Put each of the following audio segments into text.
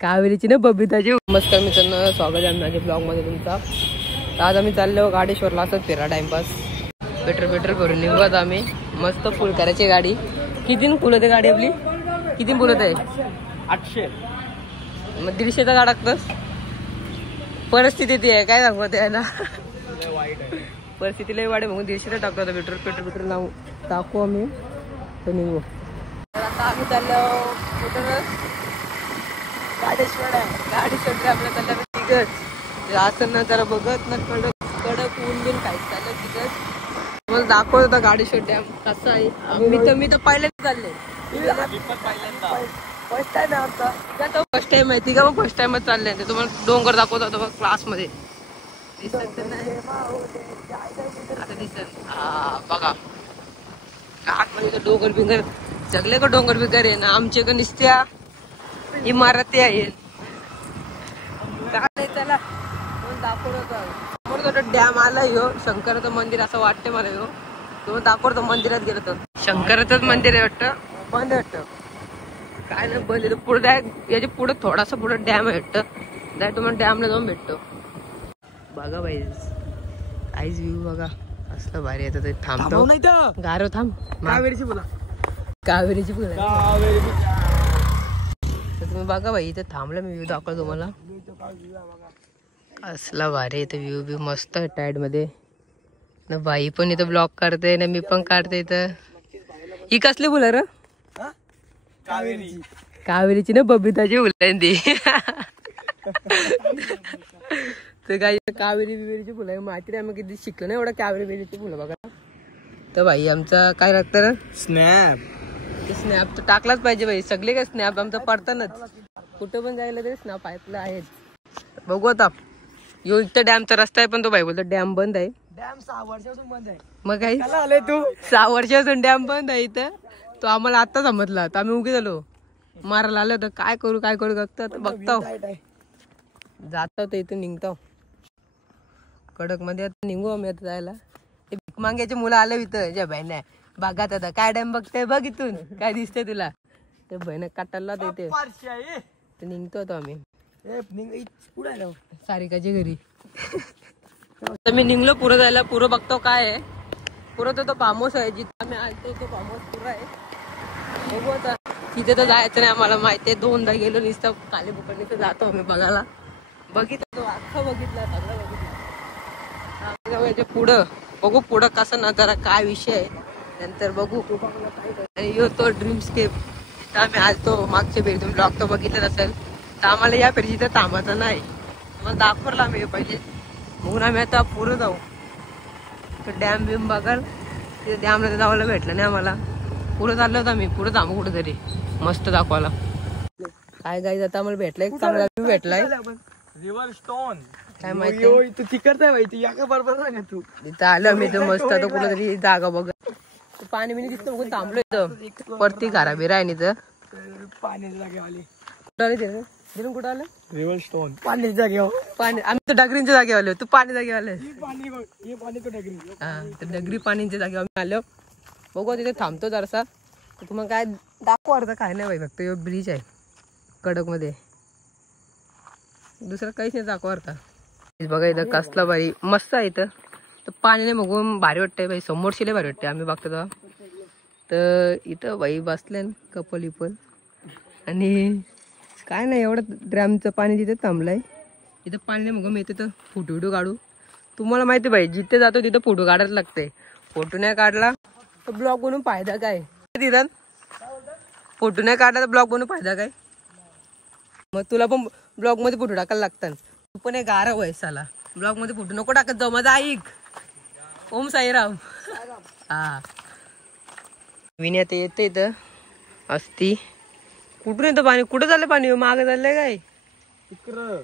कावेरीची ना बबिताची. नमस्कार मित्रांनो, स्वागत आहे माझ्या ब्लॉग मध्ये तुमचा. आज आम्ही चाललो गाडेश्वरला असंच फिरा टाइमपास. पेट्रोल भरून निघत आम्ही. मस्त फुल करायची गाडी. किती फुल होते गाडी आपली? किती फुल होते? 800. मग 150चा गाडा टाकतोस. परिस्थिती ती आहे काय दाखवत आहे ना. परिस्थिती लय वाढे म्हणून 150चा टाकतो. पेट्रोल लावून टाकू आम्ही तर निघू. आता आम्ही चाललो कुठं? गाडेश्वर आपल्या चाललं तिघच. असं ना जरा बघत ना कडक ऊन बिन काय चाललं तिघच. मला दाखवत होता गाडेश्वर डॅम कसा आहे. मी तर पहिल्यांदा चालले. फर्स्ट टाइम आहे ती का. मग फर्स्ट टाइमच चालले. ते तुम्हाला डोंगर दाखवत होता बघ क्लास मध्ये. दिसत नाही आता दिसत. हा बघा आतमध्ये डोंगर बिंगर सगळे का डोंगर बिंगर आहे ना. आमचे का निसत्या इमारती आहेत. काय त्याला दाखवत डॅम आला ह्यो शंकराचं मंदिर असं वाटतं मला. ह्यो तो दाखवतो मंदिरात गेलो तर शंकराचंच मंदिर आहे वाटतं. बंद वाटतं काय नाही बंद. पुढे याच्या पुढे थोडासा पुढे डॅम आहे वाटतं. जाय तुम्हाला डॅमला जाऊन भेटतो. बघा बाई काहीच व्ह्यू बघा असलं भारी येतं. ते थांबतो गारो थांब. कावेरीची बोला. कावेरीची बोला. तुम्ही बघा बाई इथे थांबलं मी. व्ह्यू दाखवतो तुम्हाला. असला भारी इथं व्ह्यू मस्त आहे टाईड मध्ये ना. बाई पण इथं ब्लॉग करते ना, मी पण काढते इथं. ही कसली फुलं र? कावेरीची ना बबिताची फुलं ती. तर काही कावेरी बिवेरीची फुलं आहे. माहिती नाही आम्ही किती शिकलो ना एवढं कावेरी बिवेरीची फुलं बघा. तर भाई आमचा काय लागतं ना स्नॅप. स्नॅप तर टाकलाच पाहिजे भाई. सगळे काय स्नॅप आमचं पडतानाच. कुठं पण जायला तरी स्नॅप ऐकलं आहेच. बघू आता यो इथं डॅमचा रस्ता आहे पण तो भाई बोलतो डॅम बंद आहे. डॅम 6 वर्षापासून बंद आहे. मग काही आले तू 6 वर्षापासून डॅम बंद आहे इथं. तो आम्हाला आता समजला तर आम्ही उगे झालो. मारायला आलो तर काय करू बघतो जातो तर इथून निघतो. कडक मध्ये आता निघू आम्ही आता जायला. ते भीक मांग्याचे मुलं आले इथं. ज्या बहिण्या बागात आता काय डॅम बघते बघ इथून काय दिसतंय तुला. ते बहिण काटायला देते तर निघतो आता आम्ही सारिकाच्या घरी. तर मी निघलो पुढं जायला. पुरं बघतो काय आहे. पुरं तो फार्महाऊस आहे जिथं आम्ही आलतो. तो फार्महाऊस पुरा आहे. बघू आता तिथे तर जायचं नाही आम्हाला माहिती आहे. 2दा गेलो नुसतं काले बुकडणी तर जातो आम्ही बघायला. बघितलं तो अख्खा बघितला सगळं बघितलं. पुढं बघू पुढं कसं नजारा काय विषय आहे नंतर बघू. आणि यो तो ड्रीमस्केप तिथं आम्ही आलतो मागच्या वेळी. तुम्ही ब्लॉग तो बघितलं असेल तर आम्हाला या पेढी तिथं थांबायचं नाही. आम्हाला दाखवलं आम्ही पाहिजे म्हणून आम्ही आता पुढं जाऊ. तर डॅम बिम बघाल तिथे डॅमला तर जायला भेटलं नाही आम्हाला. पुढं चाललो होतं आम्ही. पुढं थांबू कुठेतरी मस्त दाखवायला. काय गाईज आता आम्हाला भेटलाय चांगला व्ह्यू भेटलाय. रिव्हर स्टोन काय माहिती तू तिकडचा माहिती या का बरोबर सांग तू. तिथं आलं मी तर मस्त आता कुठेतरी जागा बघत. पाणी बिनी दिसतं बघून थांबलो इथं. परती घरा बिरा आहे इथं. पाण्याच्या जागेवाले कुठं आले ते कुठं आलं? रिव्हर स्टोन पाण्याच्या जागेवर. पाणी आम्ही तर डगरींच्या जागेवर आलो. तू पाणी जागेवर आले. हा तर डगरी पाणीच्या जागेवर आम्ही आलो. बघू तिथे थांबतो जरासा. तुम्हाला काय दाखवा अर्धा काय नाही बाई. फक्त ब्रिज आहे कडक मध्ये. दुसरं काहीच नाही दाखवा अर्धा. बघा इथं कसला भारी मस्त आहे इथं. तर पाणी नाही बघून भारी वाटतंय बाई. समोरशी लय भारी वाटते आम्ही बघतो तेव्हा. तर इथं बाई बसले कपल विपल. आणि काय नाही एवढं ड्रॅमचं पाणी तिथे थांबलंय. इथं पाणी नाही मग मी येते तर फोटो काढू. तुम्हाला माहिती बाई जिथे जातो तिथं फोटो काढायला लागते. फोटो नाही काढला तर ब्लॉग बनवून फायदा काय. तिथं फोटो नाही काढला तर ब्लॉग बनवून फायदा काय. मग तुला पण ब्लॉग मध्ये फोटो टाकायला लागतात. तू पण एक गारा वयसाला ब्लॉग मध्ये फोटो नको टाकत जाऊ. माझा ऐक. ओम साईराम. हा विनी आता येते इथं असती. कुठून येतं पाणी? कुठं चाललंय पाणी? मागं चाललंय काय तिकडं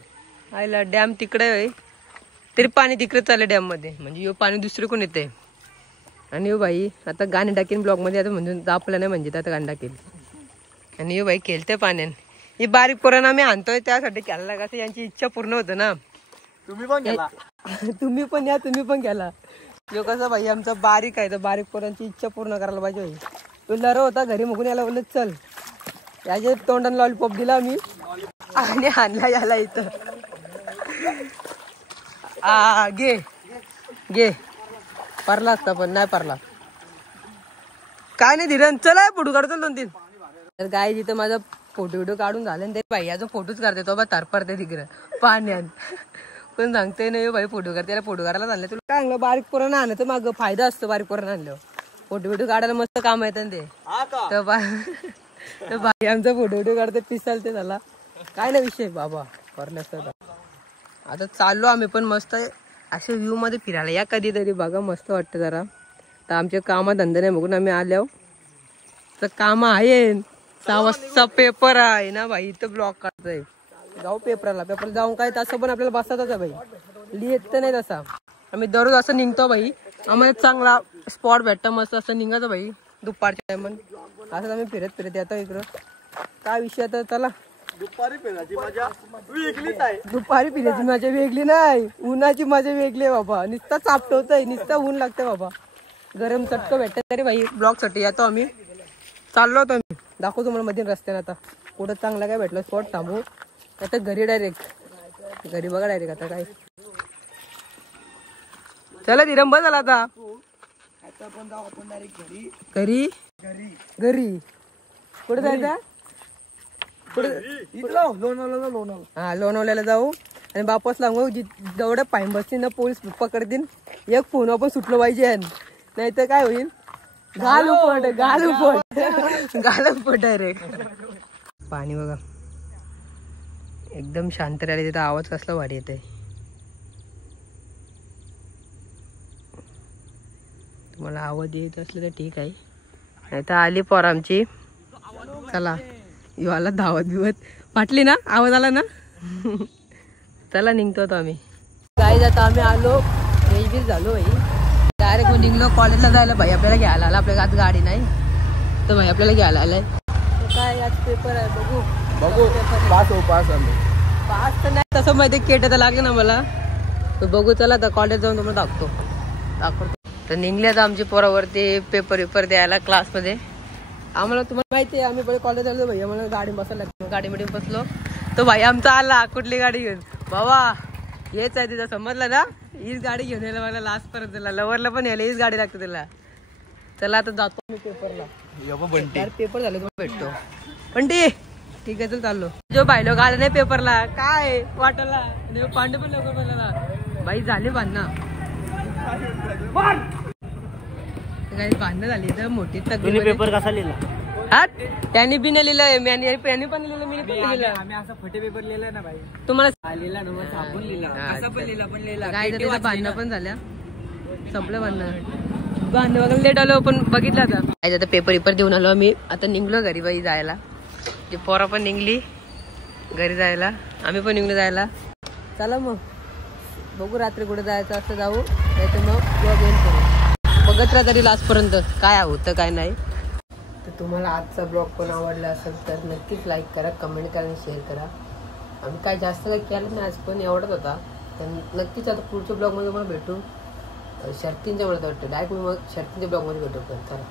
आयला डॅम तिकडे आहे. तरी पाणी तिकडे चाललंय डॅम मध्ये. म्हणजे यो पाणी दुसरे कोण येते. आणि यो बाई आता गाणी टाकेन ब्लॉग मध्ये. आता म्हणजे दापलं नाही म्हणजे आता गाणी टाकेल. आणि यो बाई खेळते पाण्यान. ही बारीक पोरांना आम्ही आणतोय त्यासाठी केला कसं यांची इच्छा पूर्ण होतं ना. तुम्ही पण गेला. तुम्ही पण या. तुम्ही पण गेला. जो कसं भाई आमचा बारीक आहे तर बारीक पोरांची इच्छा पूर्ण करायला पाहिजे. तो लरो होता घरी बघून यायला बोलत चल याच्या तोंडाने लॉलीपॉप दिला मी आणि आणला याला इथं. घे घे. परला असता पण नाही परला. काय नाही धीरन, चला फोटो काढतो 2-3. तर काय जिथं माझा फोटो काढून झालं ते भाई याचा फोटोच काढते तो बा तरपडते तिकडं पाण्यात. पण सांगते नाही भाई फोटो काढते, त्याला फोटो काढायला आणलं. तुला काय आणलं बारीक पोरांना आणायचं मागं फायदा असतो. बारीक पोरांना आणलं फोटो काढायला मस्त काम येतं ते. तर भाई आमचा फोटो काढते पिसालते झाला. काय नाही विषय बाबा करण्याचा. आता चाललो आम्ही पण मस्त अशा व्ह्यू मध्ये फिरायला या कधीतरी बघा, मस्त वाटतं जरा. तर आमच्या कामा धंदा नाही बघून आम्ही आलो तर काम आहे. 6 वाजता पेपर आहे ना भाई, इथं ब्लॉक काढतोय. जाऊ पेपरला जाऊन काय तसं पण आपल्याला बसताच आहे भाई, लिहित तर नाही तसा. आम्ही दररोज असं निघतो भाई, आम्हाला चांगला स्पॉट भेटतं मस्त असं निघायचं भाई दुपारच्या टायमात. असं आम्ही फिरत येतो इकडं. काय विषय तर चला. दुपारी फिरायची मजा वेगळीच आहे. दुपारी फिरायची मजा वेगळी नाही, उन्हाची मजा वेगळी आहे बाबा. नुसता चापटवतोय, नुसता ऊन लागतंय बाबा. गरम चटकं भेटत तरी भाई ब्लॉक साठी येतो आम्ही. चाललो होतो आम्ही, दाखवतो तुम्हाला मध्ये रस्त्याने. आता कुठं चांगला काय भेटलं स्पॉट थांबू, आता घरी डायरेक्ट घरी बघा डायरेक्ट. आता काय चला धीरम बस झाला आता. आपण जाऊ आपण डायरेक्ट घरी. घरी घरी घरी कुठे जायचं? लोणावळा. हा लोणावळ्याला जाऊ आणि वापस लागू. जेवढं पाईन बसतील ना पोलीस पकडतील. एक फोन आपण सुटलो पाहिजे, नाही तर काय होईल घालू पट डायरेक्ट. पाणी बघा एकदम शांत राहिले. तिथं आवाज कसला भारी येत आहे. तुम्हाला आवाज येत असलं तर ठीक आहे, नाही तर आली पोर आमची. चला युवाला धावत बिवत फाटली ना, आवाज आला ना. चला निघतो आता आम्ही. काय आता आम्ही आलो वेज झालो भाई. डायरेक्ट निघलो कॉलेजला जायला. भाई आपल्याला घ्यायला आला, आपल्या आज गाडी नाही तर भाई आपल्याला घ्यायला आलाय. काय आज पेपर आहे बघू पास तर नाही तसं माहिती, केट तर लागले ना मला. तर बघू चला आता कॉलेज जाऊन तुम्हाला दाखवतो. तर निघले आता आमची पोरावरती पेपर द्यायला क्लासमध्ये. आम्हाला तुम्हाला माहिती आहे आम्ही पहिले कॉलेज आलो भाई, आम्हाला गाडी बसायला लागतो. गाडीमध्ये बसलो तर भाई आमचा आला कुठली गाडी घेऊन. बाबा हेच आहे तिथं, समजलं ना. हीच गाडी घेऊन यायला मला लास्ट पर्यंत त्याला लवरला पण यायला हीच गाडी लागते त्याला. चला आता जातो मी पेपरला. पेपर झाले तुम्हाला भेटतो. पण ठीक आहे चल चाललो. जो भाई लोक आले नाही पेपरला काय वाटला, पांडे पण लवकर बोलला भाई झाले भांडणं. काही भांडणं झाली तर मोठी. पेपर कसा लिहिला? हा त्यांनी बी नाही लिहिलंय, त्यांनी पण लिहिलं, मी पण लिहिलं. आम्ही असं फटे पेपर लिहिलाय ना भाई. तुम्हाला लिहिला ना आपण लिहिला कसा पण लिहिला पण लिहिला. काय त्याच्या भांडणं पण झाल्या, संपलं भांडणं बघायला लेट आलो पण बघितलं आता. काय आता पेपर देऊन आलो आम्ही. आता निघलो घरी बाई जायला. ते पोरा पण निघली घरी जायला, आम्ही पण निघलो जायला. चला मग बघू रात्री कुठे जायचं असं जाऊ, नाही तर मग ब्लॉग एंड करू. बघत राहा तरी लास्ट पर्यंत काय होतं काय नाही. तर तुम्हाला आजचा ब्लॉग पण आवडला असेल तर नक्कीच लाईक करा, कमेंट करा आणि शेअर करा. आम्ही काय जास्त काही केलं नाही आज, पण एवढंच होता. तर नक्कीच आता पुढच्या ब्लॉगमध्ये मला भेटू. शर्तींच्या म्हणत वाटतं डायरेक्ट मी मग शर्तींच्या ब्लॉगमध्ये भेटू. पण चला.